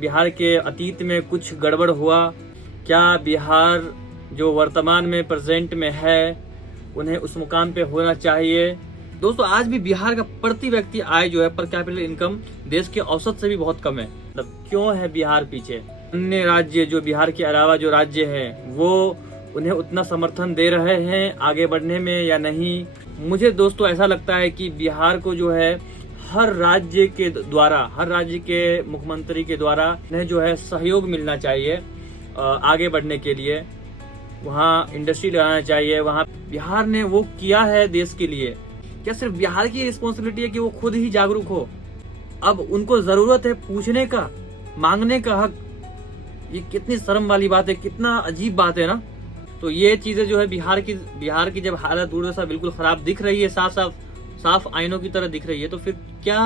बिहार के अतीत में कुछ गड़बड़ हुआ? क्या बिहार जो वर्तमान में प्रेजेंट में है उन्हें उस मुकाम पे होना चाहिए? दोस्तों, आज भी बिहार का प्रति व्यक्ति आय जो है पर कैपिटल इनकम देश के औसत से भी बहुत कम है। मतलब क्यों है बिहार पीछे? अन्य राज्य जो बिहार के अलावा जो राज्य हैं वो उन्हें उतना समर्थन दे रहे हैं आगे बढ़ने में या नहीं? मुझे दोस्तों ऐसा लगता है कि बिहार को जो है हर राज्य के द्वारा, हर राज्य के मुख्यमंत्री के द्वारा उन्हें जो है सहयोग मिलना चाहिए आगे बढ़ने के लिए। वहाँ इंडस्ट्री लगाना चाहिए। वहाँ बिहार ने वो किया है देश के लिए। क्या सिर्फ बिहार की रिस्पॉन्सिबिलिटी है कि वो खुद ही जागरूक हो? अब उनको जरूरत है पूछने का, मांगने का हक। ये कितनी शर्म वाली बात है, कितना अजीब बात है ना। तो ये चीजें जो है बिहार की जब हालत दुर्दशा बिल्कुल खराब दिख रही है, साफ आईनों की तरह दिख रही है, तो फिर क्या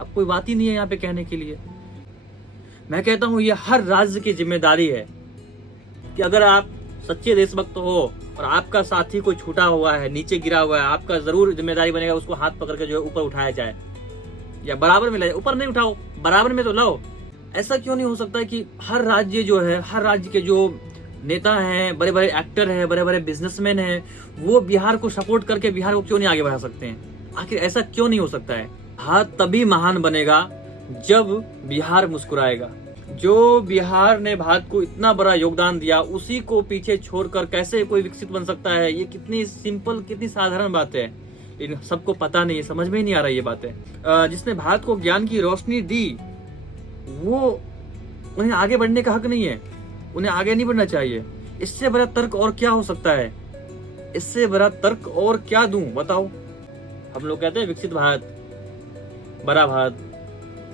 अब कोई बात ही नहीं है यहाँ पे कहने के लिए। मैं कहता हूँ ये हर राज्य की जिम्मेदारी है कि अगर आप सच्चे देशभक्त हो और आपका साथी कोई छूटा हुआ है, नीचे गिरा हुआ है, आपका जरूर जिम्मेदारी बनेगा उसको हाथ पकड़ के जो है ऊपर उठाया जाए या बराबर में ले जाए। ऊपर नहीं उठाओ, बराबर में तो लाओ। ऐसा क्यों नहीं हो सकता कि हर राज्य जो है, हर राज्य के जो नेता हैं, बड़े बड़े एक्टर हैं, बड़े बड़े बिजनेसमैन हैं, वो बिहार को सपोर्ट करके बिहार को क्यों नहीं आगे बढ़ा सकते हैं? आखिर ऐसा क्यों नहीं हो सकता है? भारत तभी महान बनेगा जब बिहार मुस्कुराएगा। जो बिहार ने भारत को इतना बड़ा योगदान दिया, उसी को पीछे छोड़कर कैसे कोई विकसित बन सकता है? ये कितनी सिंपल, कितनी साधारण बात है, लेकिन सबको पता नहीं है, समझ में ही नहीं आ रहा ये बातें। जिसने भारत को ज्ञान की रोशनी दी वो उन्हें आगे बढ़ने का हक नहीं है, उन्हें आगे नहीं बढ़ना चाहिए। इससे बड़ा तर्क और क्या हो सकता है? इससे बड़ा तर्क और क्या दूं बताओ? हम लोग कहते हैं विकसित भारत, बड़ा भारत,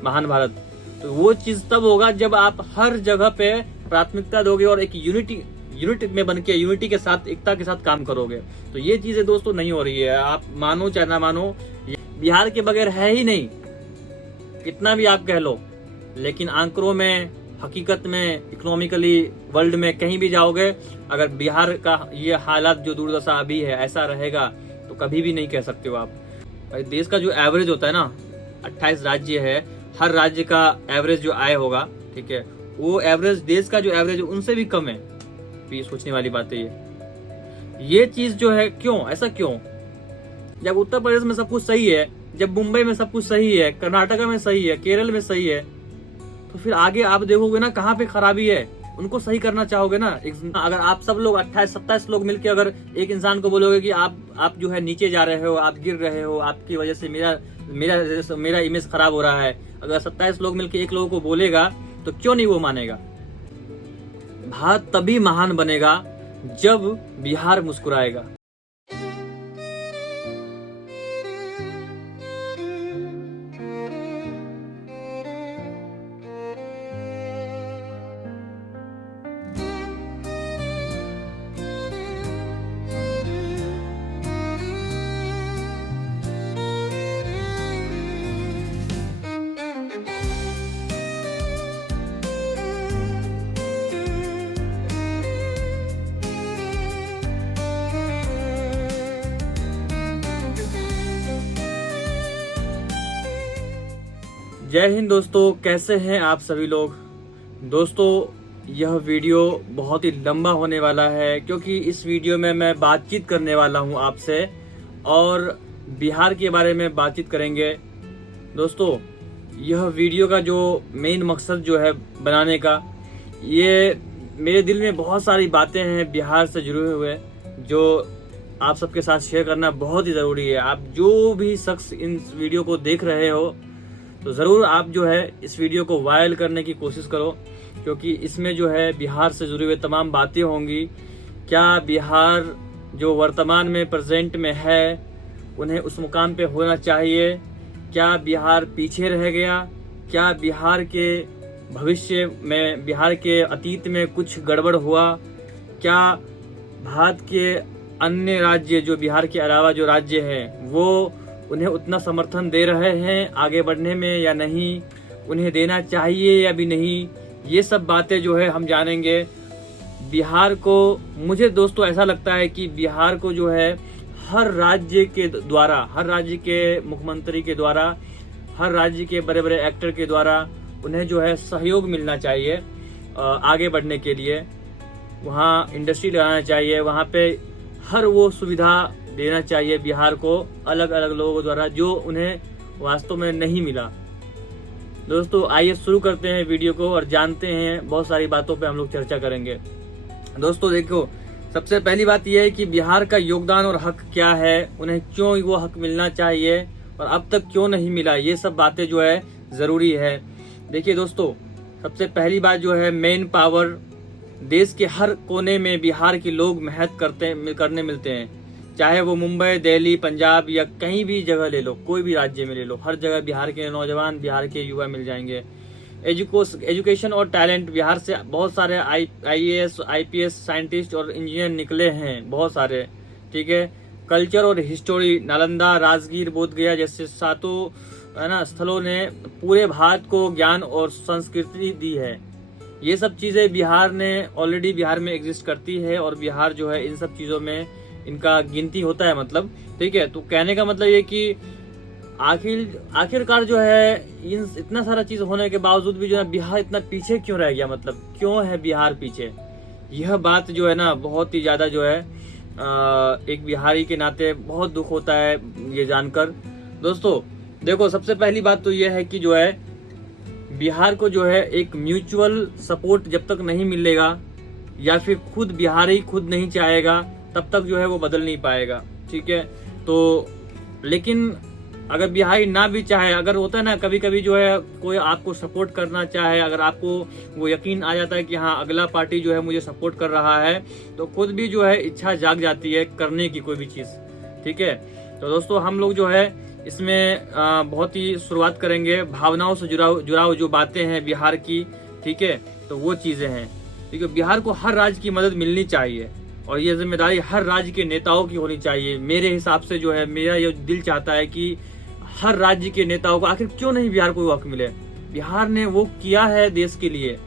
महान भारत। तो वो चीज तब होगा जब आप हर जगह पे प्राथमिकता दोगे और एक यूनिट में बन के, यूनिटी के साथ, एकता के साथ काम करोगे। तो ये चीजें दोस्तों नहीं हो रही है। आप मानो चाहे ना मानो, बिहार के बगैर है ही नहीं, कितना भी आप कह लो। लेकिन आंकड़ों में, हकीकत में, इकोनॉमिकली वर्ल्ड में कहीं भी जाओगे, अगर बिहार का ये हालात जो दुर्दशा अभी है ऐसा रहेगा तो कभी भी नहीं कह सकते हो आप। भाई देश का जो एवरेज होता है ना, 28 राज्य है, हर राज्य का एवरेज जो आय होगा, ठीक है, वो एवरेज देश का जो एवरेज है उनसे भी कम है। तो ये सोचने वाली बात है। ये चीज जो है क्यों, ऐसा क्यों? जब उत्तर प्रदेश में सब कुछ सही है, जब मुंबई में सब कुछ सही है, कर्नाटका में सही है, केरल में सही है, तो फिर आगे आप देखोगे ना कहाँ पे खराबी है, उनको सही करना चाहोगे ना। अगर आप सब लोग 28-27 लोग मिलकर अगर एक इंसान को बोलोगे कि आप जो है नीचे जा रहे हो, आप गिर रहे हो, आपकी वजह से मेरा इमेज खराब हो रहा है, अगर 27 लोग मिलकर एक लोगों को बोलेगा तो क्यों नहीं वो मानेगा? भारत तभी महान बनेगा जब बिहार मुस्कुराएगा। जय हिंद दोस्तों, कैसे हैं आप सभी लोग? दोस्तों, यह वीडियो बहुत ही लंबा होने वाला है क्योंकि इस वीडियो में मैं बातचीत करने वाला हूं आपसे और बिहार के बारे में बातचीत करेंगे। दोस्तों, यह वीडियो का जो मेन मकसद जो है बनाने का, ये मेरे दिल में बहुत सारी बातें हैं बिहार से जुड़े हुए जो आप सबके साथ शेयर करना बहुत ही ज़रूरी है। आप जो भी शख्स इन वीडियो को देख रहे हो तो ज़रूर आप जो है इस वीडियो को वायरल करने की कोशिश करो, क्योंकि इसमें जो है बिहार से जुड़ी हुई तमाम बातें होंगी। क्या बिहार जो वर्तमान में प्रेजेंट में है उन्हें उस मुकाम पे होना चाहिए? क्या बिहार पीछे रह गया? क्या बिहार के भविष्य में, बिहार के अतीत में कुछ गड़बड़ हुआ? क्या भारत के अन्य राज्य जो बिहार के अलावा जो राज्य हैं वो उन्हें उतना समर्थन दे रहे हैं आगे बढ़ने में या नहीं? उन्हें देना चाहिए या भी नहीं? ये सब बातें जो है हम जानेंगे। बिहार को, मुझे दोस्तों ऐसा लगता है कि बिहार को जो है हर राज्य के द्वारा, हर राज्य के मुख्यमंत्री के द्वारा, हर राज्य के बड़े बड़े एक्टर के द्वारा उन्हें जो है सहयोग मिलना चाहिए आगे बढ़ने के लिए। वहाँ इंडस्ट्री लगाना चाहिए, वहाँ पे हर वो सुविधा देना चाहिए बिहार को अलग अलग लोगों द्वारा जो उन्हें वास्तव में नहीं मिला। दोस्तों आइए शुरू करते हैं वीडियो को और जानते हैं, बहुत सारी बातों पे हम लोग चर्चा करेंगे। दोस्तों देखो, सबसे पहली बात यह है कि बिहार का योगदान और हक क्या है, उन्हें क्यों वो हक मिलना चाहिए और अब तक क्यों नहीं मिला, ये सब बातें जो है जरूरी है। देखिए दोस्तों, सबसे पहली बात जो है मेन पावर, देश के हर कोने में बिहार के लोग मेहनत करने मिलते हैं, चाहे वो मुंबई, दिल्ली, पंजाब या कहीं भी जगह ले लो, कोई भी राज्य में ले लो, हर जगह बिहार के नौजवान, बिहार के युवा मिल जाएंगे। एजुकेशन और टैलेंट, बिहार से बहुत सारे IAS, IPS साइंटिस्ट और इंजीनियर निकले हैं, बहुत सारे, ठीक है। कल्चर और हिस्टोरी, नालंदा, राजगीर, बोधगया जैसे सातों है ना स्थलों ने पूरे भारत को ज्ञान और संस्कृति दी है। ये सब चीजें बिहार ने ऑलरेडी बिहार में एग्जिस्ट करती है और बिहार जो है इन सब चीजों में इनका गिनती होता है, मतलब, ठीक है। तो कहने का मतलब ये कि आखिरकार जो है इतना सारा चीज होने के बावजूद भी जो है बिहार इतना पीछे क्यों रह गया, मतलब क्यों है बिहार पीछे, यह बात जो है ना बहुत ही ज्यादा जो है एक बिहारी के नाते बहुत दुख होता है ये जानकर। दोस्तों देखो, सबसे पहली बात तो यह है कि जो है बिहार को जो है एक म्यूचुअल सपोर्ट जब तक नहीं मिलेगा या फिर खुद बिहारी खुद नहीं चाहेगा तब तक जो है वो बदल नहीं पाएगा, ठीक है। तो लेकिन अगर बिहारी ना भी चाहे, अगर होता है ना कभी कभी जो है कोई आपको सपोर्ट करना चाहे, अगर आपको वो यकीन आ जाता है कि हाँ अगला पार्टी जो है मुझे सपोर्ट कर रहा है, तो खुद भी जो है इच्छा जाग जाती है करने की कोई भी चीज, ठीक है। तो दोस्तों हम लोग जो है इसमें बहुत ही शुरुआत करेंगे भावनाओं से जुड़ाव जो बातें हैं बिहार की, ठीक है। तो वो चीजें हैं, ठीक है। बिहार को हर राज्य की मदद मिलनी चाहिए और ये जिम्मेदारी हर राज्य के नेताओं की होनी चाहिए। मेरे हिसाब से जो है मेरा ये दिल चाहता है कि हर राज्य के नेताओं को, आखिर क्यों नहीं बिहार को हक मिले, बिहार ने वो किया है देश के लिए,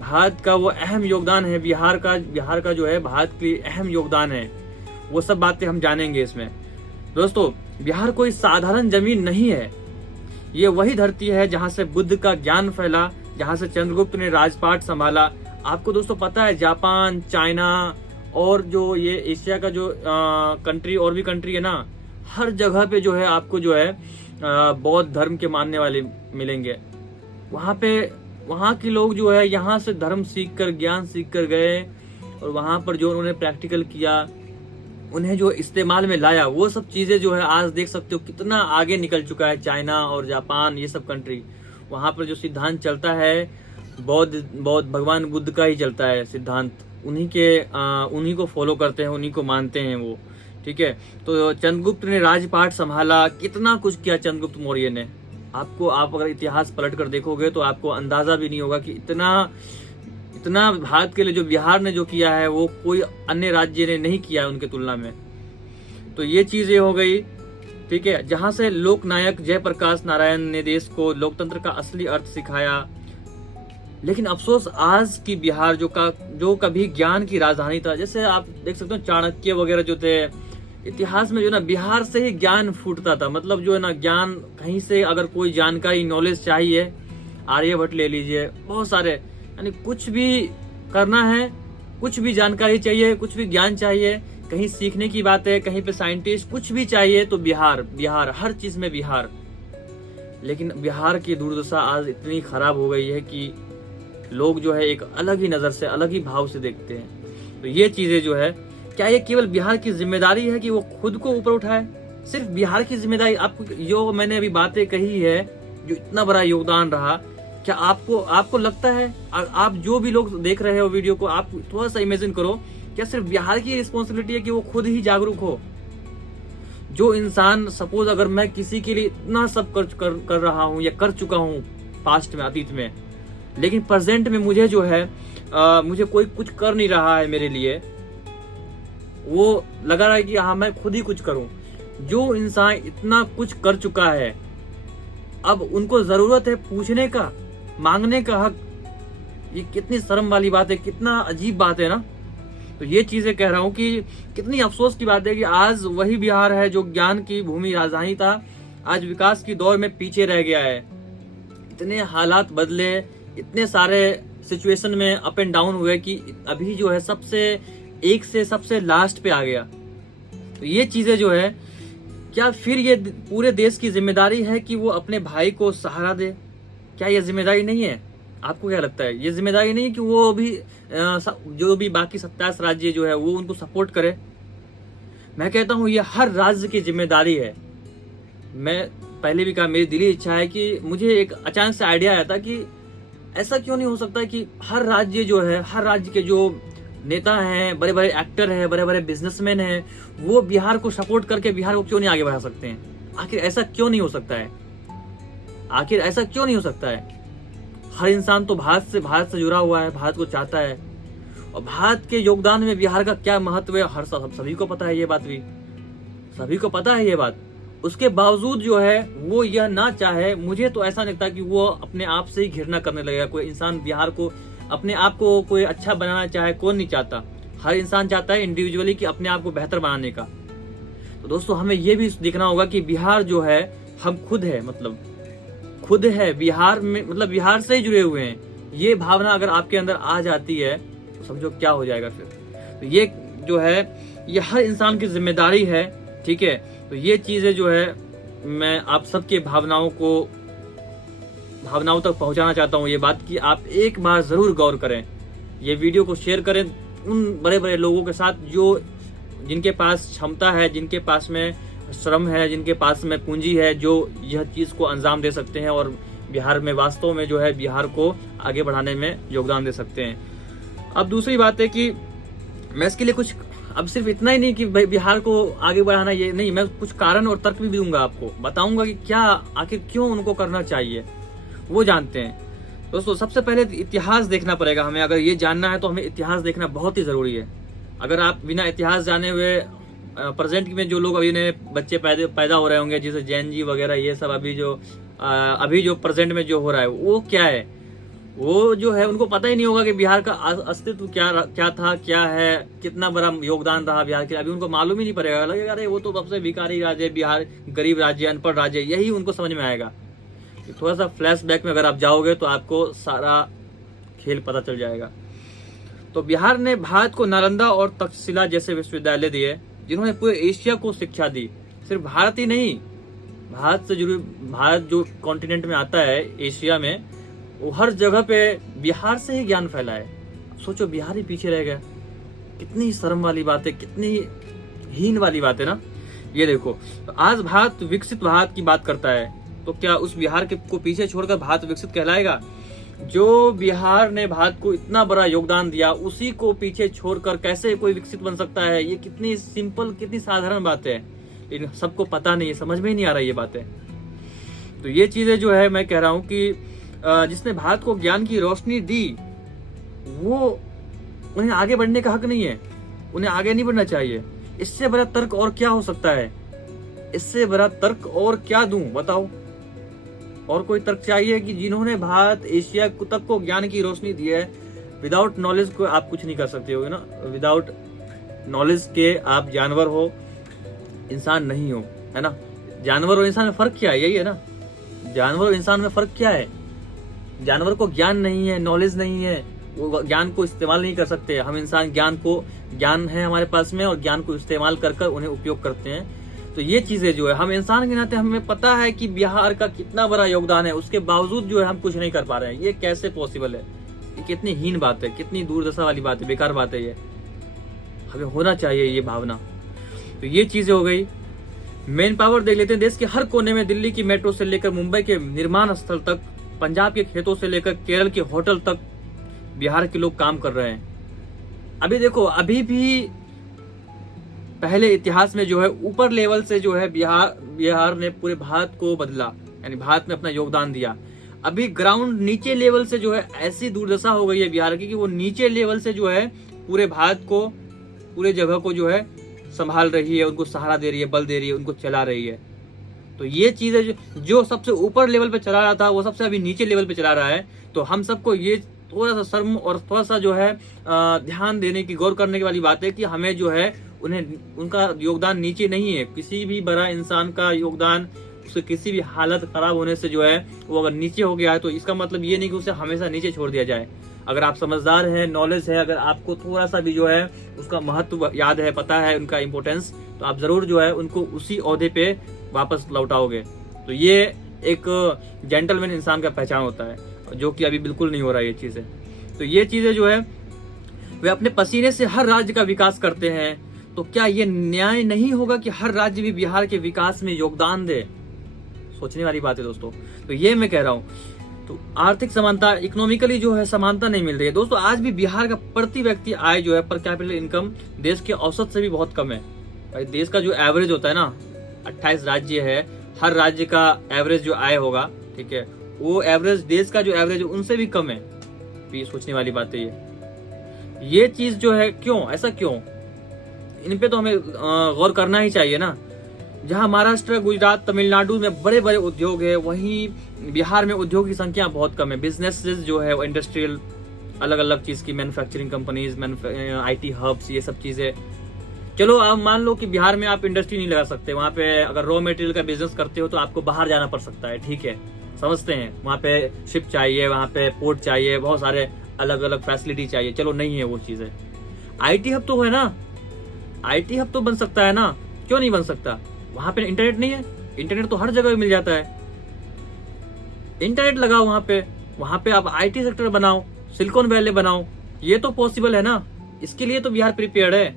भारत का वो अहम योगदान है, बिहार का जो है भारत के लिए अहम योगदान है, वो सब बातें हम जानेंगे इसमें। दोस्तों बिहार कोई साधारण जमीन नहीं है, ये वही धरती है जहां से बुद्ध का ज्ञान फैला, जहां से चंद्रगुप्त ने राजपाट संभाला। आपको दोस्तों पता है जापान, चाइना और जो ये एशिया का जो कंट्री और भी कंट्री है ना, हर जगह पे जो है आपको जो है बौद्ध धर्म के मानने वाले मिलेंगे। वहाँ के लोग जो है यहाँ से धर्म सीख कर, ज्ञान सीख कर गए और वहाँ पर जो उन्होंने प्रैक्टिकल किया, उन्हें जो इस्तेमाल में लाया, वो सब चीजें जो है आज देख सकते हो कितना आगे निकल चुका है चाइना और जापान, ये सब कंट्री। वहाँ पर जो सिद्धांत चलता है बौद्ध भगवान बुद्ध का ही चलता है सिद्धांत, उन्हीं को फॉलो करते हैं, उन्हीं को मानते हैं वो, ठीक है। तो चंद्रगुप्त ने राजपाट संभाला, कितना कुछ किया चंद्रगुप्त मौर्य ने। आप अगर इतिहास पलट कर देखोगे तो आपको अंदाजा भी नहीं होगा कि इतना भारत के लिए जो बिहार ने जो किया है वो कोई अन्य राज्य ने नहीं किया है उनके तुलना में। तो ये चीजें हो गई, ठीक है। जहां से लोकनायक जयप्रकाश नारायण ने देश को लोकतंत्र का असली अर्थ सिखाया। लेकिन अफसोस आज की बिहार जो कभी ज्ञान की राजधानी था, जैसे आप देख सकते हो चाणक्य वगैरह जो थे, इतिहास में जो ना बिहार से ही ज्ञान फूटता था, मतलब जो है ना ज्ञान कहीं से अगर कोई जानकारी नॉलेज चाहिए, आर्यभट्ट ले लीजिए, बहुत सारे, यानी कुछ भी करना है, कुछ भी जानकारी चाहिए, कुछ भी ज्ञान चाहिए, कहीं सीखने की बात है, कहीं पे साइंटिस्ट कुछ भी चाहिए तो बिहार हर चीज में बिहार। लेकिन बिहार की दुर्दशा आज इतनी खराब हो गई है कि लोग जो है एक अलग ही नजर से, अलग ही भाव से देखते हैं। तो ये चीजें जो है, क्या ये केवल बिहार की जिम्मेदारी है कि वो खुद को ऊपर उठाए? सिर्फ बिहार की जिम्मेदारी? आपको जो मैंने अभी बातें कही है, जो इतना बड़ा योगदान रहा, क्या आपको लगता है, आप जो भी लोग देख रहे हो वीडियो को, आप थोड़ा सा इमेजिन करो, क्या सिर्फ बिहार की रिस्पॉन्सिबिलिटी है कि वो खुद ही जागरूक हो? जो इंसान, सपोज अगर मैं किसी के लिए इतना सब कर रहा हूँ या कर चुका हूँ पास्ट में, अतीत में, लेकिन प्रेजेंट में मुझे जो है मुझे कोई कुछ कर नहीं रहा है मेरे लिए, वो लगा रहा है कि हाँ मैं खुद ही कुछ करूं। जो इंसान इतना कुछ कर चुका है, अब उनको जरूरत है पूछने का, मांगने का हक। ये कितनी शर्म वाली बात है, कितना अजीब बात है ना। तो ये चीजें कह रहा हूं कि कितनी अफसोस की बात है कि आज वही बिहार है जो ज्ञान की भूमि राजधानी था, आज विकास की दौर में पीछे रह गया है। इतने हालात बदले, इतने सारे सिचुएशन में अप एंड डाउन हुए कि अभी जो है सबसे लास्ट पे आ गया। तो ये चीजें जो है, क्या फिर ये पूरे देश की जिम्मेदारी है कि वो अपने भाई को सहारा दे? क्या ये जिम्मेदारी नहीं है? आपको क्या लगता है, ये जिम्मेदारी नहीं है कि वो भी जो भी बाकी 27 राज्य जो है वो उनको सपोर्ट करे? मैं कहता हूँ ये हर राज्य की जिम्मेदारी है। मैं पहले भी कहा, मेरी दिली इच्छा है कि मुझे एक अचानक से आइडिया आया था कि ऐसा क्यों नहीं हो सकता कि हर राज्य जो है, हर राज्य के जो नेता हैं, बड़े बड़े एक्टर हैं, बड़े बड़े बिजनेसमैन हैं, वो बिहार को सपोर्ट करके बिहार को क्यों नहीं आगे बढ़ा सकते हैं? आखिर ऐसा क्यों नहीं हो सकता है? आखिर ऐसा क्यों नहीं हो सकता है? हर इंसान तो भारत से जुड़ा हुआ है, भारत को चाहता है, और भारत के योगदान में बिहार का क्या महत्व है हर सभी को पता है। ये बात भी सभी को पता है ये बात। उसके बावजूद जो है वो यह ना चाहे, मुझे तो ऐसा लगता है कि वो अपने आप से ही घृणा करने लगेगा। कोई इंसान बिहार को, अपने आप को कोई अच्छा बनाना चाहे, कौन नहीं चाहता? हर इंसान चाहता है इंडिविजुअली कि अपने आप को बेहतर बनाने का। तो दोस्तों, हमें ये भी देखना होगा कि बिहार जो है हम खुद है बिहार में, मतलब बिहार से ही जुड़े हुए हैं। ये भावना अगर आपके अंदर आ जाती है तो समझो क्या हो जाएगा फिर। तो ये जो है ये हर इंसान की जिम्मेदारी है, ठीक है। तो ये चीजें जो है मैं आप सबके भावनाओं तक पहुंचाना चाहता हूं, ये बात कि आप एक बार जरूर गौर करें, ये वीडियो को शेयर करें उन बड़े बड़े लोगों के साथ जो जिनके पास क्षमता है, जिनके पास में श्रम है, जिनके पास में पूंजी है, जो यह चीज को अंजाम दे सकते हैं और बिहार में वास्तव में जो है बिहार को आगे बढ़ाने में योगदान दे सकते हैं। अब दूसरी बात है कि मैं इसके लिए कुछ, अब सिर्फ इतना ही नहीं कि भाई बिहार को आगे बढ़ाना, ये नहीं, मैं कुछ कारण और तर्क भी दूंगा, आपको बताऊंगा कि क्या आखिर क्यों उनको करना चाहिए, वो जानते हैं। दोस्तों, सबसे पहले इतिहास देखना पड़ेगा हमें। अगर ये जानना है तो हमें इतिहास देखना बहुत ही जरूरी है। अगर आप बिना इतिहास जाने हुए प्रेजेंट में जो लोग अभी नए बच्चे पैदा हो रहे होंगे, जैसे जैन जी वगैरह, ये सब अभी जो प्रेजेंट में जो हो रहा है वो क्या है, वो जो है उनको पता ही नहीं होगा कि बिहार का अस्तित्व क्या था, क्या है, कितना बड़ा योगदान रहा बिहार के लिए। अभी उनको मालूम ही नहीं पड़ेगा, लगेगा अरे वो तो सबसे भिखारी राज्य है बिहार, गरीब राज्य, अनपढ़ राज्य, यही उनको समझ में आएगा। थोड़ा सा फ्लैशबैक में अगर आप जाओगे तो आपको सारा खेल पता चल जाएगा। तो बिहार ने भारत को नालंदा और तक्षशिला जैसे विश्वविद्यालय दिए, जिन्होंने पूरे एशिया को शिक्षा दी। सिर्फ भारत ही नहीं, भारत जो कॉन्टिनेंट में आता है एशिया में, वो हर जगह पे बिहार से ही ज्ञान फैला है। सोचो, बिहार ही पीछे रह गया। कितनी शर्म वाली बात है, कितनी हीन वाली बात है ना। ये देखो, तो आज भारत विकसित भारत की बात करता है, तो क्या उस बिहार को पीछे छोड़कर भारत विकसित कहलाएगा? जो बिहार ने भारत को इतना बड़ा योगदान दिया, उसी को पीछे छोड़कर कैसे कोई विकसित बन सकता है? ये कितनी सिंपल, कितनी साधारण बात है, लेकिन सबको पता नहीं है, समझ में ही नहीं आ रहा ये बातें। तो ये चीजें जो है मैं कह रहा हूं कि जिसने भारत को ज्ञान की रोशनी दी, वो उन्हें आगे बढ़ने का हक नहीं है, उन्हें आगे नहीं बढ़ना चाहिए। इससे बड़ा तर्क और क्या हो सकता है? इससे बड़ा तर्क और क्या दूं, बताओ? और कोई तर्क चाहिए कि जिन्होंने भारत एशिया तक को ज्ञान की रोशनी दी है? विदाउट नॉलेज को आप कुछ नहीं कर सकते हो ना। विदाउट नॉलेज के आप जानवर हो, इंसान नहीं हो, है ना। जानवर और इंसान में फर्क क्या है? यही है ना, जानवर और इंसान में फर्क क्या है? जानवर को ज्ञान नहीं है, नॉलेज नहीं है, वो ज्ञान को इस्तेमाल नहीं कर सकते। हम इंसान ज्ञान है हमारे पास में, और ज्ञान को इस्तेमाल कर उन्हें उपयोग करते हैं। तो ये चीजें जो है, हम इंसान के नाते हमें पता है कि बिहार का कितना बड़ा योगदान है, उसके बावजूद जो है हम कुछ नहीं कर पा रहे हैं। ये कैसे पॉसिबल है? ये कितनी हीन बात है, कितनी दूरदशा वाली बात है, बेकार बात है। ये हमें होना चाहिए ये भावना। तो ये चीजें हो गई। मेन पावर देख लेते हैं। देश के हर कोने में, दिल्ली की मेट्रो से लेकर मुंबई के निर्माण स्थल तक, पंजाब के खेतों से लेकर केरल के होटल तक बिहार के लोग काम कर रहे हैं। अभी देखो, अभी भी पहले इतिहास में जो है ऊपर लेवल से जो है बिहार ने पूरे भारत को बदला, यानी भारत में अपना योगदान दिया। अभी ग्राउंड नीचे लेवल से जो है ऐसी दुर्दशा हो गई है बिहार की कि वो नीचे लेवल से जो है पूरे भारत को, पूरे जगह को जो है संभाल रही है, उनको सहारा दे रही है, बल दे रही है, उनको चला रही है। तो ये चीजें जो सबसे ऊपर लेवल पे चला रहा था, वो सबसे अभी नीचे लेवल पे चला रहा है। तो हम सबको ये थोड़ा सा शर्म और थोड़ा सा जो है ध्यान देने की, गौर करने की वाली बात है कि हमें जो है उनका योगदान नीचे नहीं है। किसी भी बड़ा इंसान का योगदान उसके किसी भी हालत खराब होने से जो है वो अगर नीचे हो गया है तो इसका मतलब ये नहीं कि उसे हमेशा नीचे छोड़ दिया जाए। अगर आप समझदार हैं, नॉलेज है, अगर आपको थोड़ा सा भी जो है उसका महत्व याद है, पता है उनका इम्पोर्टेंस, तो आप जरूर जो है उनको उसी ओहदे पे वापस लौटाओगे। तो ये एक जेंटलमैन इंसान का पहचान होता है, जो कि अभी बिल्कुल नहीं हो रहा है ये चीजें। तो ये चीजें जो है वे अपने पसीने से हर राज्य का विकास करते हैं, तो क्या ये न्याय नहीं होगा कि हर राज्य भी बिहार के विकास में योगदान दे? सोचने वाली बात है दोस्तों। तो ये मैं कह रहा हूँ, तो आर्थिक समानता, इकोनॉमिकली जो है समानता नहीं मिल रही है दोस्तों। आज भी बिहार का प्रति व्यक्ति आय जो है, पर कैपिटल इनकम, देश के औसत से भी बहुत कम है। भाई देश का जो एवरेज होता है ना, 28 राज्य है, हर राज्य का एवरेज जो आय होगा, ठीक है, वो एवरेज देश का जो एवरेज है उनसे भी कम है। ये सोचने वाली बात है ये चीज जो है, क्यों ऐसा क्यों? इन पे तो हमें गौर करना ही चाहिए ना। जहां महाराष्ट्र, गुजरात, तमिलनाडु में बड़े बड़े उद्योग है, वहीं बिहार में उद्योग की संख्या बहुत कम है। बिजनेसेस जो है, इंडस्ट्रियल, अलग अलग चीज की मैन्युफैक्चरिंग कंपनीज, IT हब्स, ये सब चीजें। चलो आप मान लो कि बिहार में आप इंडस्ट्री नहीं लगा सकते, वहां पे अगर रॉ मटेरियल का बिजनेस करते हो तो आपको बाहर जाना पड़ सकता है, ठीक है, समझते हैं। वहां पे शिप चाहिए, वहां पे पोर्ट चाहिए, बहुत सारे अलग अलग फैसिलिटी चाहिए। चलो नहीं है वो चीजें। IT हब तो है ना, IT हब तो बन सकता है ना, क्यों नहीं बन सकता? वहां पे इंटरनेट नहीं है? इंटरनेट तो हर जगह मिल जाता है। इंटरनेट लगाओ वहां पे आप IT सेक्टर बनाओ, सिलिकॉन वैली बनाओ, ये तो पॉसिबल है ना। इसके लिए तो बिहार प्रिपेयर्ड है।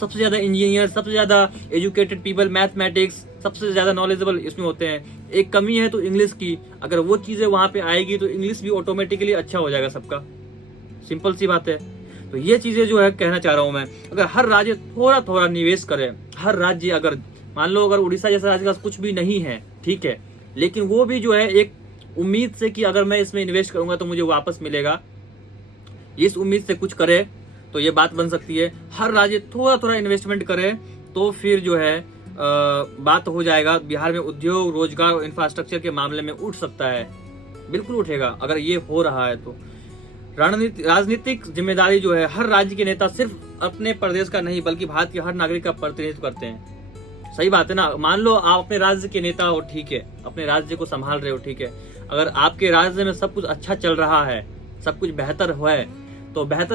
सबसे ज्यादा इंजीनियर, सबसे ज्यादा एजुकेटेड पीपल, मैथमेटिक्स, सबसे ज्यादा नॉलेजेबल इसमें होते हैं। एक कमी है तो इंग्लिश की, अगर वो चीजें वहां पे आएगी तो इंग्लिश भी ऑटोमेटिकली अच्छा हो जाएगा सबका। सिंपल सी बात है। तो ये चीजें जो है कहना चाह रहा हूं मैं, अगर हर राज्य थोड़ा थोड़ा निवेश करे, हर राज्य, अगर मान लो अगर उड़ीसा जैसा राज्य का कुछ भी नहीं है, ठीक है, लेकिन वो भी जो है एक उम्मीद से कि अगर मैं इसमें इन्वेस्ट करूंगा तो मुझे वापस मिलेगा, इस उम्मीद से कुछ करे तो ये बात बन सकती है। हर राज्य थोड़ा थोड़ा इन्वेस्टमेंट करे तो फिर जो है बात हो जाएगा। बिहार में उद्योग, रोजगार और इंफ्रास्ट्रक्चर के मामले में उठ सकता है, बिल्कुल उठेगा अगर ये हो रहा है तो। राजनीतिक जिम्मेदारी जो है, हर राज्य के नेता सिर्फ अपने प्रदेश का नहीं बल्कि भारत के हर नागरिक का प्रतिनिधित्व करते हैं। सही बात है ना। मान लो आप अपने राज्य के नेता हो, ठीक है, अपने राज्य को संभाल रहे हो, ठीक है, अगर आपके राज्य में सब कुछ अच्छा चल रहा है, सब कुछ बेहतर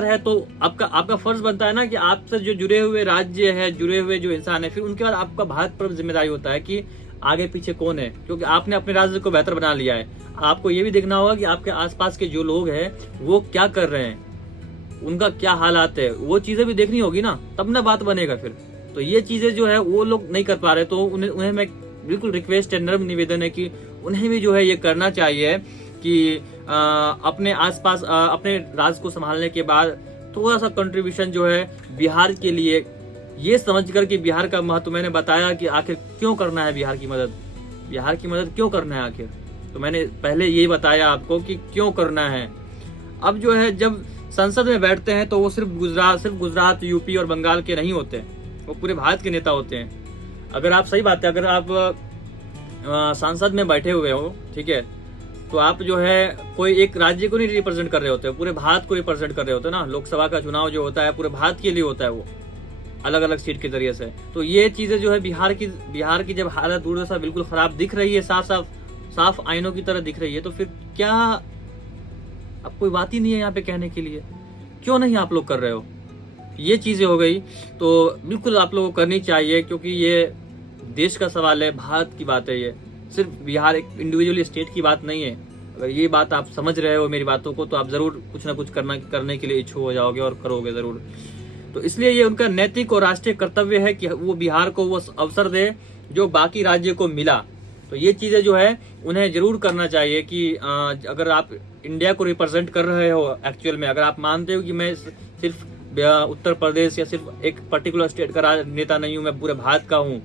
है तो आपका फर्ज बनता है ना कि आपसे जो जुड़े हुए राज्य है, जुड़े हुए जो इंसान है, फिर उनके बाद आपका भारत पर जिम्मेदारी होता है कि आगे पीछे कौन है, क्योंकि आपने अपने राज्य को बेहतर बना लिया है। आपको ये भी देखना होगा कि आपके आसपास के जो लोग हैं वो क्या कर रहे हैं, उनका क्या हालात है, वो चीजें भी देखनी होगी ना, तब ना बात बनेगा फिर। तो ये चीजें जो है वो लोग नहीं कर पा रहे, तो उन्हें मैं बिल्कुल रिक्वेस्ट है, नर्म निवेदन है कि उन्हें भी जो है ये करना चाहिए कि अपने आसपास, अपने राज्य को संभालने के बाद थोड़ा सा कंट्रीब्यूशन जो है बिहार के लिए, ये समझकर कि बिहार का महत्व मैंने बताया कि आखिर क्यों करना है बिहार की मदद क्यों करना है आखिर। तो मैंने पहले यही बताया आपको कि क्यों करना है। अब जो है जब संसद में बैठते हैं तो वो सिर्फ गुजरात, यूपी और बंगाल के नहीं होते, वो पूरे भारत के नेता होते हैं। अगर आप, सही बात है, अगर आप संसद में बैठे हुए हो, ठीक है, तो आप जो है कोई एक राज्य को नहीं रिप्रेजेंट कर रहे होते, पूरे भारत को रिप्रेजेंट कर रहे होते ना। लोकसभा का चुनाव जो होता है पूरे भारत के लिए होता है, वो अलग अलग सीट के जरिए से। तो ये चीजें जो है बिहार की जब हालत दुर्दशा बिल्कुल खराब दिख रही है, साफ आईनों की तरह दिख रही है, तो फिर क्या, अब कोई बात ही नहीं है यहाँ पे कहने के लिए, क्यों नहीं आप लोग कर रहे हो? ये चीजें हो गई तो बिल्कुल आप लोगों को करनी चाहिए, क्योंकि ये देश का सवाल है, भारत की बात है, ये सिर्फ बिहार एक इंडिविजुअल स्टेट की बात नहीं है। अगर ये बात आप समझ रहे हो मेरी बातों को, तो आप जरूर कुछ ना कुछ करने के लिए इच्छुक हो जाओगे और करोगे जरूर। तो इसलिए ये उनका नैतिक और राष्ट्रीय कर्तव्य है कि वो बिहार को वो अवसर दे जो बाकी राज्य को मिला। तो ये चीजें जो है उन्हें जरूर करना चाहिए कि अगर आप इंडिया को रिप्रेजेंट कर रहे हो, एक्चुअल में अगर आप मानते हो कि मैं सिर्फ उत्तर प्रदेश या सिर्फ एक पर्टिकुलर स्टेट का नेता नहीं हूँ, मैं पूरे भारत का हूँ।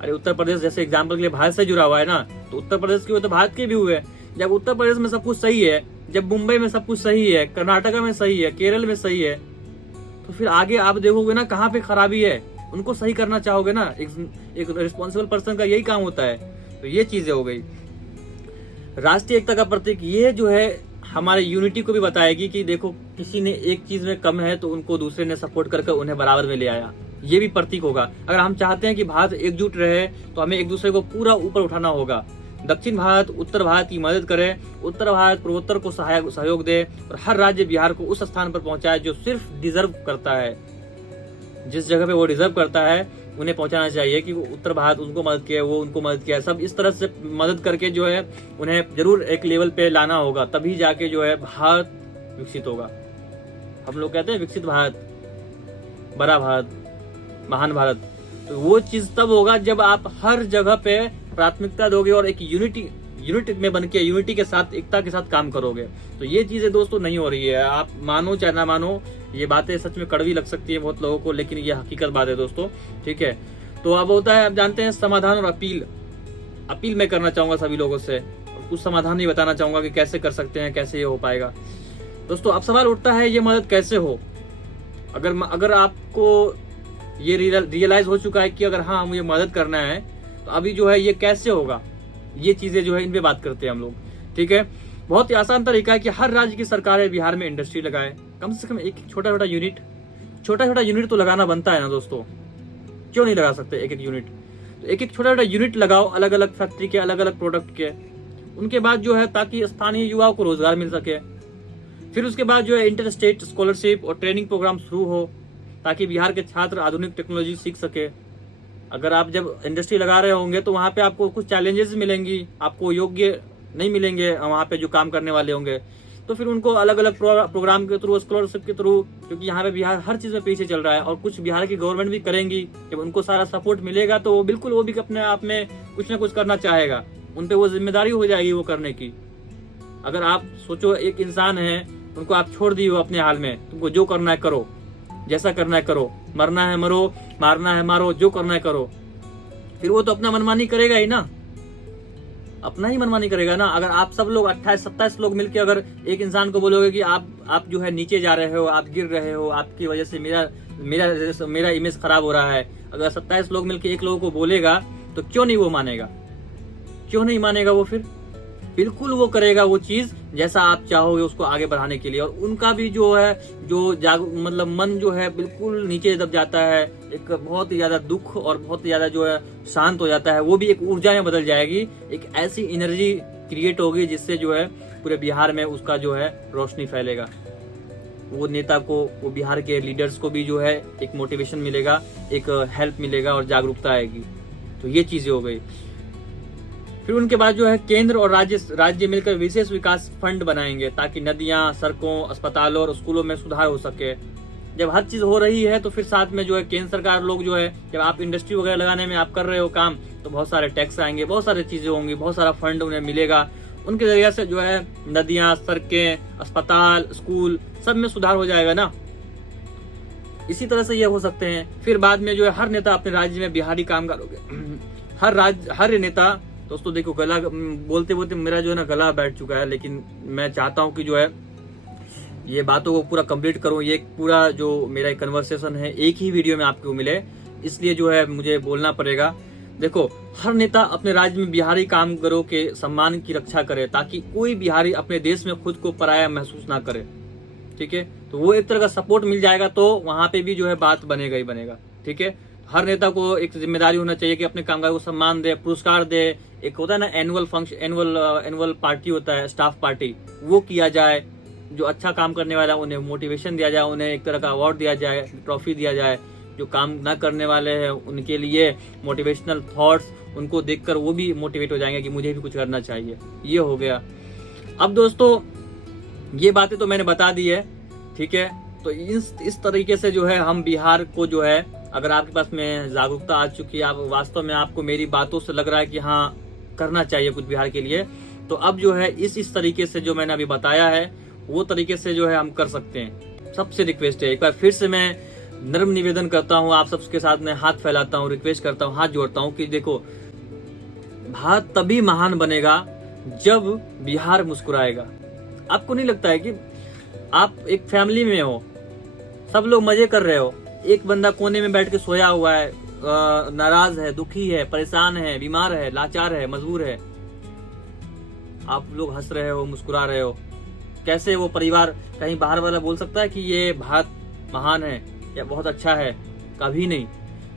अरे उत्तर प्रदेश जैसे एग्जाम्पल के लिए भारत से जुड़ा हुआ है ना, तो उत्तर प्रदेश के हुए तो भारत के भी हुए। जब उत्तर प्रदेश में सब कुछ सही है, जब मुंबई में सब कुछ सही है, कर्नाटका में सही है, केरल में सही है, तो फिर आगे आप देखोगे ना कहाँ पे खराबी है, उनको सही करना चाहोगे ना। एक रिस्पॉन्सिबल पर्सन का यही काम होता है। तो ये चीजें हो गई। राष्ट्रीय एकता का प्रतीक ये जो है हमारे यूनिटी को भी बताएगी कि देखो किसी ने एक चीज में कम है तो उनको दूसरे ने सपोर्ट करके उन्हें बराबर में ले आया। ये भी प्रतीक होगा। अगर हम चाहते हैं कि भारत एकजुट रहे तो हमें एक दूसरे को पूरा ऊपर उठाना होगा। दक्षिण भारत उत्तर भारत की मदद करे, उत्तर भारत पूर्वोत्तर को सहयोग दे और हर राज्य बिहार को उस स्थान पर पहुंचाए जो सिर्फ डिजर्व करता है। जिस जगह पे वो डिजर्व करता है उन्हें पहुंचाना चाहिए कि वो उत्तर भारत उनको मदद किया, वो उनको मदद किया, सब इस तरह से मदद करके जो है उन्हें जरूर एक लेवल पे लाना होगा, तभी जाके जो है भारत विकसित होगा। हम लोग कहते हैं विकसित भारत, बड़ा भारत, महान भारत, तो वो चीज तब होगा जब आप हर जगह पे प्राथमिकता दोगे और एक यूनिट में बन के यूनिटी के साथ, एकता के साथ काम करोगे। तो ये चीजें दोस्तों नहीं हो रही है। आप मानो चाहे ना मानो, ये बातें सच में कड़वी लग सकती है बहुत लोगों को, लेकिन ये हकीकत बात है दोस्तों, ठीक है। तो अब होता है, आप जानते हैं समाधान और अपील मैं करना चाहूंगा सभी लोगों से, और कुछ समाधान भी बताना चाहूंगा कि कैसे कर सकते हैं, कैसे ये हो पाएगा। दोस्तों अब सवाल उठता है ये मदद कैसे हो। अगर आपको ये रियलाइज हो चुका है कि अगर हाँ मुझे मदद करना है तो अभी जो है ये कैसे होगा, ये चीजें जो है इन पे बात करते हैं हम लोग, ठीक है। बहुत ही आसान तरीका है कि हर राज्य की सरकारें बिहार में इंडस्ट्री लगाए, कम से कम एक छोटा छोटा यूनिट तो लगाना बनता है ना दोस्तों, क्यों नहीं लगा सकते एक यूनिट। तो एक छोटा यूनिट लगाओ, अलग अलग फैक्ट्री के, अलग अलग प्रोडक्ट के। उनके बाद जो है ताकि स्थानीय युवाओं को रोजगार मिल सके। फिर उसके बाद जो है इंटर स्टेट स्कॉलरशिप और ट्रेनिंग प्रोग्राम शुरू हो ताकि बिहार के छात्र आधुनिक टेक्नोलॉजी सीख सके। अगर आप जब इंडस्ट्री लगा रहे होंगे तो वहाँ पे आपको कुछ चैलेंजेस मिलेंगी, आपको योग्य नहीं मिलेंगे वहाँ पे जो काम करने वाले होंगे, तो फिर उनको अलग अलग प्रोग्राम के थ्रू, स्कॉलरशिप के थ्रू, क्योंकि यहाँ पे बिहार हर चीज में पीछे चल रहा है और कुछ बिहार की गवर्नमेंट भी करेंगी। जब उनको सारा सपोर्ट मिलेगा तो वो बिल्कुल वो भी अपने आप में कुछ ना कुछ करना चाहेगा, उन पे वो जिम्मेदारी हो जाएगी वो करने की। अगर आप सोचो एक इंसान है, उनको आप छोड़ दिए हो अपने हाल में, तुमको जो करना है करो, जैसा करना है करो, मरना है मरो, मारना है मारो, जो करना है करो, फिर वो तो अपना मनमानी करेगा ही ना, अपना ही मनमानी करेगा ना। अगर आप सब लोग 28-27 लोग मिलकर अगर एक इंसान को बोलोगे कि आप जो है नीचे जा रहे हो, आप गिर रहे हो, आपकी वजह से मेरा इमेज खराब हो रहा है, अगर 27 लोग मिलकर एक लोगों को बोलेगा तो क्यों नहीं वो मानेगा, क्यों नहीं मानेगा वो, फिर बिल्कुल वो करेगा वो चीज जैसा आप चाहोगे उसको आगे बढ़ाने के लिए। और उनका भी जो है मतलब मन जो है बिल्कुल नीचे दब जाता है, एक बहुत ही ज्यादा दुख और बहुत ही ज्यादा जो है शांत हो जाता है, वो भी एक ऊर्जा में बदल जाएगी, एक ऐसी एनर्जी क्रिएट होगी जिससे जो है पूरे बिहार में उसका जो है रोशनी फैलेगा। वो नेता को, वो बिहार के लीडर्स को भी जो है एक मोटिवेशन मिलेगा, एक हेल्प मिलेगा और जागरूकता आएगी। तो ये चीजें हो गई। फिर उनके बाद जो है केंद्र और राज्य मिलकर विशेष विकास फंड बनाएंगे ताकि नदियां, सड़कों, अस्पतालों और स्कूलों में सुधार हो सके। जब हर चीज हो रही है तो फिर साथ में जो है केंद्र सरकार लोग जो है, जब आप इंडस्ट्री वगैरह लगाने में आप कर रहे हो काम, तो बहुत सारे टैक्स आएंगे, बहुत सारी चीजें होंगी, बहुत सारा फंड उन्हें मिलेगा। उनके जरिए से जो है नदियां, सड़कें, अस्पताल, स्कूल सब में सुधार हो जाएगा ना। इसी तरह से ये हो सकते हैं। फिर बाद में जो है हर नेता अपने राज्य में बिहारी कामगारों के हर नेता, दोस्तों देखो गला बोलते बोलते मेरा जो है ना गला बैठ चुका है, लेकिन मैं चाहता हूं कि जो है ये बातों को पूरा कंप्लीट करूं। ये पूरा जो मेरा कन्वर्सेशन है एक ही वीडियो में आपको मिले, इसलिए जो है मुझे बोलना पड़ेगा। देखो हर नेता अपने राज्य में बिहारी कामगारों के सम्मान की रक्षा करे ताकि कोई बिहारी अपने देश में खुद को पराया महसूस ना करे, ठीक है। तो वो एक तरह का सपोर्ट मिल जाएगा तो वहां पे भी जो है बात बनेगा ही बनेगा, ठीक है। हर नेता को एक जिम्मेदारी होना चाहिए कि अपने कामगारों को सम्मान दे, पुरस्कार दे। एक होता है ना एनुअल फंक्शन, एनुअल पार्टी होता है, स्टाफ पार्टी, वो किया जाए। जो अच्छा काम करने वाला उन्हें मोटिवेशन दिया जाए, उन्हें एक तरह का अवार्ड दिया जाए, ट्रॉफी दिया जाए। जो काम ना करने वाले हैं उनके लिए मोटिवेशनल थॉट्स, उनको देखकर वो भी मोटिवेट हो जाएंगे कि मुझे भी कुछ करना चाहिए। ये हो गया। अब दोस्तों ये बातें तो मैंने बता दी है, ठीक है। तो इस तरीके से जो है हम बिहार को जो है, अगर आपके पास में जागरूकता आ चुकी है, आप वास्तव में आपको मेरी बातों से लग रहा है कि हाँ करना चाहिए कुछ बिहार के लिए, तो अब जो है इस तरीके से जो मैंने अभी बताया है वो तरीके से जो है हम कर सकते हैं। सबसे रिक्वेस्ट है, एक बार फिर से मैं नर्म निवेदन करता हूँ, आप सबके साथ में हाथ फैलाता हूँ, रिक्वेस्ट करता हूँ, हाथ जोड़ता हूँ कि देखो भारत तभी महान बनेगा जब बिहार मुस्कुराएगा। आपको नहीं लगता है कि आप एक फैमिली में हो, सब लोग मजे कर रहे हो, एक बंदा कोने में बैठ के सोया हुआ है, नाराज है, दुखी है, परेशान है, बीमार है, लाचार है, मजबूर है, आप लोग हंस रहे हो, मुस्कुरा रहे हो। कैसे वो परिवार, कहीं बाहर वाला बोल सकता है कि ये भारत महान है या बहुत अच्छा है? कभी नहीं,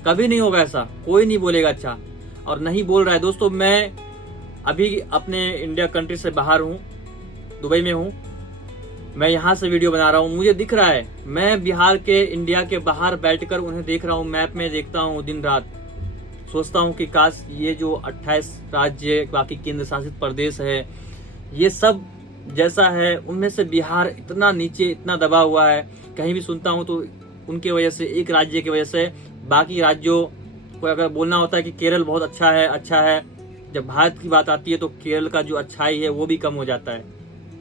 कभी नहीं होगा ऐसा, कोई नहीं बोलेगा अच्छा, और नहीं बोल रहा है। दोस्तों मैं अभी अपने इंडिया कंट्री से बाहर हूँ, दुबई में हूँ, मैं यहाँ से वीडियो बना रहा हूँ, मुझे दिख रहा है, मैं बिहार के इंडिया के बाहर बैठकर उन्हें देख रहा हूँ, मैप में देखता हूँ दिन रात, सोचता हूँ कि काश ये जो 28 राज्य बाकी केंद्र शासित प्रदेश है ये सब जैसा है, उनमें से बिहार इतना नीचे, इतना दबा हुआ है। कहीं भी सुनता हूँ तो उनके वजह से, एक राज्य की वजह से बाकी राज्यों को अगर बोलना होता है कि केरल बहुत अच्छा है, अच्छा है, जब भारत की बात आती है तो केरल का जो अच्छाई है वो भी कम हो जाता है।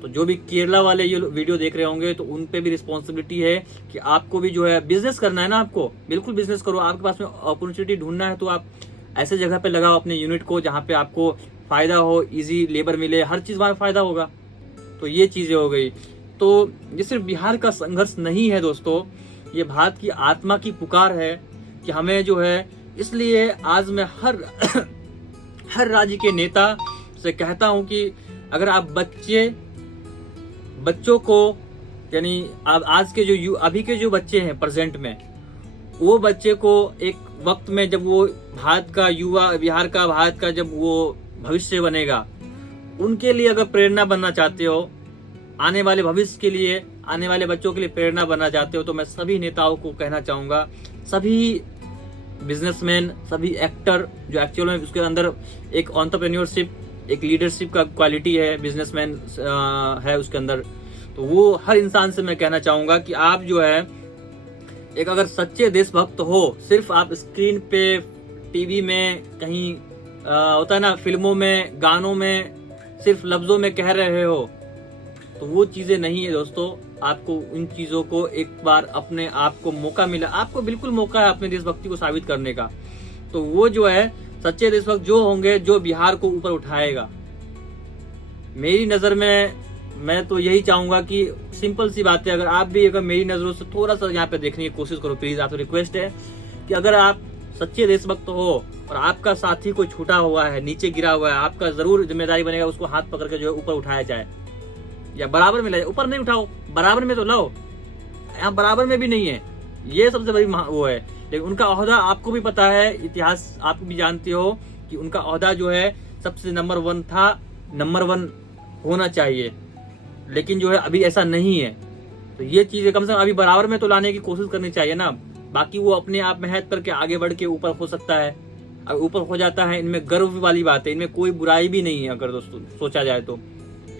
तो जो भी केरला वाले ये वीडियो देख रहे होंगे तो उन पे भी रिस्पॉन्सिबिलिटी है कि आपको भी जो है बिजनेस करना है ना, आपको बिल्कुल बिजनेस करो, आपके पास में अपॉर्चुनिटी ढूंढना है तो आप ऐसे जगह पे लगाओ अपने यूनिट को जहाँ पे आपको फायदा हो, इजी लेबर मिले, हर चीज वहाँ फायदा होगा। तो ये चीजें हो गई। तो ये सिर्फ बिहार का संघर्ष नहीं है दोस्तों, ये भारत की आत्मा की पुकार है कि हमें जो है, इसलिए आज मैं हर राज्य के नेता से कहता हूं कि अगर आप बच्चों को, यानी आज के जो अभी के जो बच्चे हैं प्रेजेंट में, वो बच्चे को एक वक्त में जब वो भारत का युवा, बिहार का, भारत का जब वो भविष्य बनेगा, उनके लिए अगर प्रेरणा बनना चाहते हो, आने वाले भविष्य के लिए, आने वाले बच्चों के लिए प्रेरणा बनना चाहते हो, तो मैं सभी नेताओं को कहना चाहूंगा, सभी बिजनेसमैन, सभी एक्टर जो एक्चुअल में उसके अंदर एक एंटरप्रेन्योरशिप, एक लीडरशिप का क्वालिटी है, बिजनेसमैन है उसके अंदर, तो वो हर इंसान से मैं कहना चाहूंगा कि आप जो है एक अगर सच्चे देशभक्त हो, सिर्फ आप स्क्रीन पे, टीवी में, कहीं होता है ना, फिल्मों में, गानों में, सिर्फ लफ्जों में कह रहे हो, तो वो चीजें नहीं है दोस्तों। आपको उन चीजों को एक बार अपने आप को मौका मिला, आपको बिल्कुल मौका है अपने देशभक्ति को साबित करने का, तो वो जो है सच्चे देशभक्त जो होंगे, जो बिहार को ऊपर उठाएगा। मेरी नजर में मैं तो यही चाहूंगा कि सिंपल सी बात है, अगर मेरी नजरों से थोड़ा सा यहाँ पे देखने की कोशिश करो प्लीज, आपसे रिक्वेस्ट है कि अगर आप सच्चे देशभक्त हो और आपका साथी कोई छूटा हुआ है, नीचे गिरा हुआ है, आपका जरूर जिम्मेदारी बनेगा उसको हाथ पकड़ के जो है ऊपर उठाया जाए, या बराबर में लाए, ऊपर नहीं उठाओ, बराबर में तो लाओ। यहाँ बराबर में भी नहीं है, ये सबसे बड़ी वो है। लेकिन उनका ओहदा आपको भी पता है, इतिहास आप भी जानते हो कि उनका ओहदा जो है सबसे नंबर 1 था, नंबर 1 होना चाहिए, लेकिन जो है अभी ऐसा नहीं है। तो ये चीजें कम से कम अभी बराबर में तो लाने की कोशिश करनी चाहिए ना। बाकी वो अपने आप मेहनत करके आगे बढ़ के ऊपर हो सकता है, अगर ऊपर हो जाता है, इनमें गर्व वाली बात है, इनमें कोई बुराई भी नहीं है। अगर दोस्तों सोचा जाए तो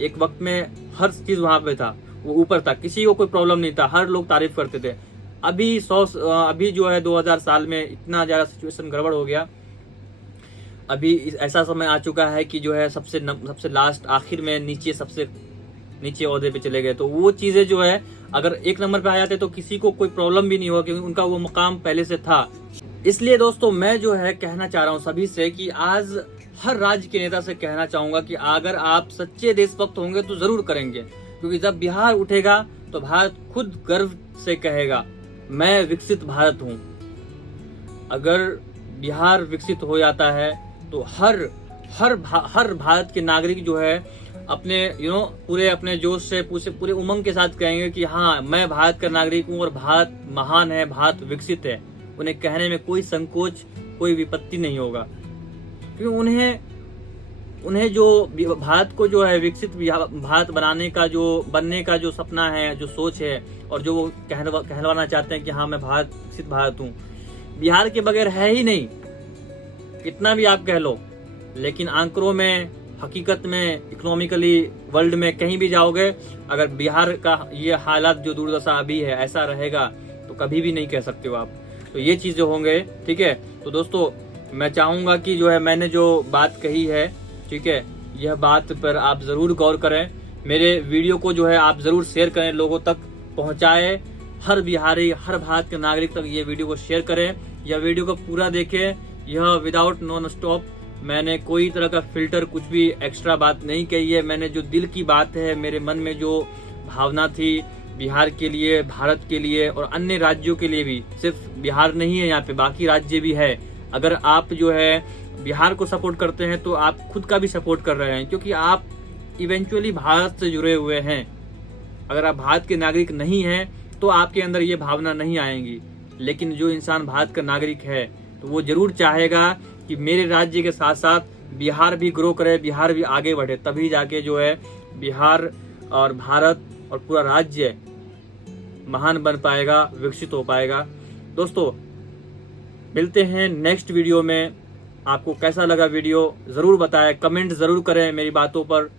एक वक्त में हर चीज वहां पे था, वो ऊपर था, किसी को कोई प्रॉब्लम नहीं था, हर लोग तारीफ करते थे। अभी जो है 2000 साल में इतना ज्यादा सिचुएशन गड़बड़ हो गया। अभी ऐसा समय आ चुका है कि जो है सबसे लास्ट, आखिर में सबसे नीचे ओहदे पे चले गए। तो वो चीजें जो है अगर 1 नंबर पे आ जाते तो किसी को कोई प्रॉब्लम भी नहीं होगा, क्योंकि उनका वो मुकाम पहले से था। इसलिए दोस्तों मैं जो है कहना चाह रहा हूँ सभी से कि आज हर राज्य के नेता से कहना चाहूंगा कि अगर आप सच्चे देशभक्त होंगे तो जरूर करेंगे, क्योंकि जब बिहार उठेगा तो भारत खुद गर्व से कहेगा मैं विकसित भारत हूँ। अगर बिहार विकसित हो जाता है तो हर भारत के नागरिक जो है अपने पूरे अपने जोश से, पूरे उमंग के साथ कहेंगे कि हाँ मैं भारत का नागरिक हूँ और भारत महान है, भारत विकसित है। उन्हें कहने में कोई संकोच, कोई विपत्ति नहीं होगा, क्योंकि उन्हें जो भारत को जो है विकसित भारत बनने का जो सपना है, जो सोच है, और जो वो कहलवाना चाहते हैं कि हाँ मैं विकसित भारत हूँ, बिहार के बगैर है ही नहीं। कितना भी आप कह लो, लेकिन आंकड़ों में, हकीकत में, इकोनॉमिकली वर्ल्ड में कहीं भी जाओगे, अगर बिहार का ये हालात जो दुर्दशा अभी है ऐसा रहेगा तो कभी भी नहीं कह सकते हो आप। तो ये चीजें होंगे, ठीक है। तो दोस्तों मैं चाहूंगा कि जो है मैंने जो बात कही है, ठीक है, यह बात पर आप जरूर गौर करें। मेरे वीडियो को जो है आप जरूर शेयर करें, लोगों तक पहुंचाएं। हर बिहारी, हर भारत के नागरिक तक ये वीडियो को शेयर करें, यह वीडियो को पूरा देखें। यह विदाउट नॉन स्टॉप, मैंने कोई तरह का फिल्टर, कुछ भी एक्स्ट्रा बात नहीं कही है। मैंने जो दिल की बात है, मेरे मन में जो भावना थी बिहार के लिए, भारत के लिए और अन्य राज्यों के लिए भी, सिर्फ बिहार नहीं है यहाँ पे, बाकी राज्य भी है। अगर आप जो है बिहार को सपोर्ट करते हैं तो आप खुद का भी सपोर्ट कर रहे हैं, क्योंकि आप इवेंचुअली भारत से जुड़े हुए हैं। अगर आप भारत के नागरिक नहीं हैं तो आपके अंदर ये भावना नहीं आएंगी, लेकिन जो इंसान भारत का नागरिक है तो वो जरूर चाहेगा कि मेरे राज्य के साथ साथ बिहार भी ग्रो करे, बिहार भी आगे बढ़े, तभी जाके जो है बिहार और भारत और पूरा राज्य महान बन पाएगा, विकसित हो पाएगा। दोस्तों मिलते हैं नेक्स्ट वीडियो में। आपको कैसा लगा वीडियो जरूर बताएं, कमेंट जरूर करें मेरी बातों पर।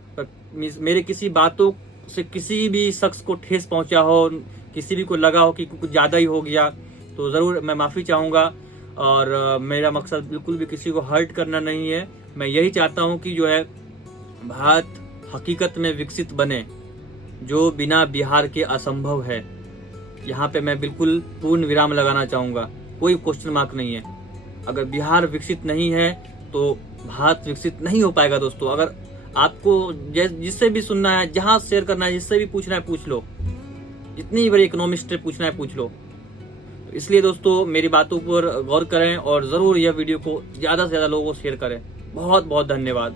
मेरे किसी बातों से किसी भी शख्स को ठेस पहुंचा हो, किसी भी को लगा हो कि कुछ ज़्यादा ही हो गया, तो ज़रूर मैं माफ़ी चाहूँगा। और मेरा मकसद बिल्कुल भी किसी को हर्ट करना नहीं है। मैं यही चाहता हूँ कि जो है भारत हकीकत में विकसित बने, जो बिना बिहार के असंभव है। यहाँ पे मैं बिल्कुल पूर्ण विराम लगाना चाहूँगा, कोई क्वेश्चन मार्क नहीं है। अगर बिहार विकसित नहीं है तो भारत विकसित नहीं हो पाएगा। दोस्तों अगर आपको जिससे भी सुनना है, जहाँ शेयर करना है, जिससे भी पूछना है पूछ लो, जितनी बड़ी इकोनॉमिस्ट से पूछना है पूछ लो। तो इसलिए दोस्तों मेरी बातों पर गौर करें और ज़रूर यह वीडियो को ज़्यादा से ज़्यादा लोगों को शेयर करें। बहुत बहुत धन्यवाद।